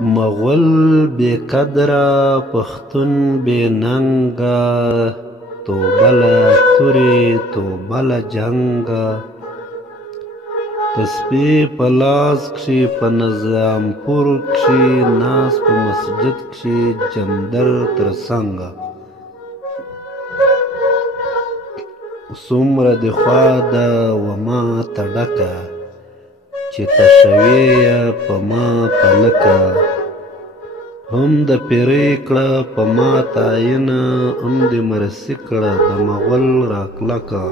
مغول بې قدره پښتون بې ننګه توبه له تورې توبه له جنګه تسبې په لاس کښې په نظامپور کښې ناست په مسجد کښې جمدر تر څنګه څومره دې خوا ده و ما ته ډکه چې تشوې یې په ما پلکه هم د پیرې کړه په ما تعینه هم دې مرسي کړه د مغول راکلکه